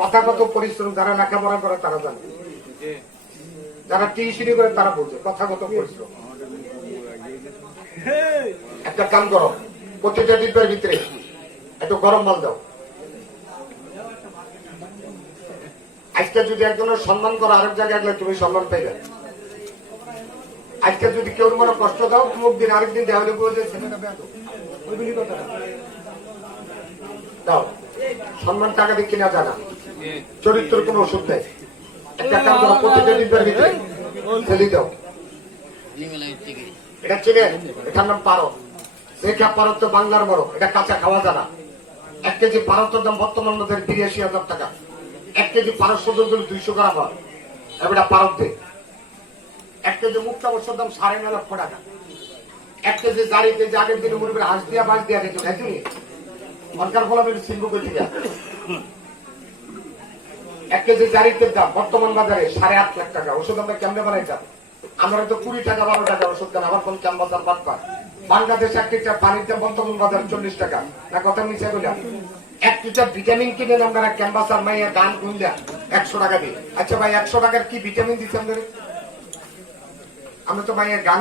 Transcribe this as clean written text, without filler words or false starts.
কথাগত পরিশ্রম, যারা লেখাপড়া করে তারা জানে, যারা টিউশনি করে তারা বলছে কথাগত পরিশ্রম। একটা কাম করো, প্রতিটা ডিব্বার ভিতরে একটু গরম মাল দাও। আজকে যদি একজনের সম্মান করো, আরেক জায়গায় গেলে তুমি সম্মান পাইবে। আজকে যদি কেউ মনে কষ্ট দাও, মুখ দিন আরেকদিন দেওয়ালে বলে দাও। সম্মান টাকা দিয়ে কিনা জানা, চরিত্রের কোন ওষুধ নেই। একটা কাম করো, প্রতিটা ডিব্বার ভিতরে ফেলি দাও। এটা চিনে, এটার নাম পারদ। দেখা পারদ তো বাংলার বড়, এটা কাঁচা খাওয়া জানা। 1 কেজি পারদের দাম বর্তমান আমাদের ৮২,০০০ টাকা। 1 কেজি পারদ সদর 200 গ্রাম হয়। এটা পারদ দে। 1 কেজি মুক্তা বছর দাম ৯.৫ লক্ষ টাকা। 1 কেজি জারিতে যে আগের দিনে মুরগির হাঁস দিয়া বাঁশ দিয়া দিত, খাইছি সরকার ফল আমি সিংহ করে দিয়া। 1 কেজি জারিতের দাম বর্তমান বাজারে ৮.৫ লাখ টাকা। ওষুধ আমরা কেমনে বানাইতাম? আমরা তো 20 টাকা 12 টাকা ওষুধ কেন, আবার কোন ক্যাম্পাসার বাদ পায়। বাংলাদেশ 1 লিটার পানির দাম বর্তমান বাজার 40 টাকা। না কথা মিশে বললাম? 1 লিটার ভিটামিন কিনে আমরা ক্যাম্পাসার মাইয়া গান গুনলা 100 টাকা দিয়ে। আচ্ছা ভাই, 100 টাকার কি ভিটামিন দিচ্ছে আমাদের? আমরা তো ভাইয়ের গান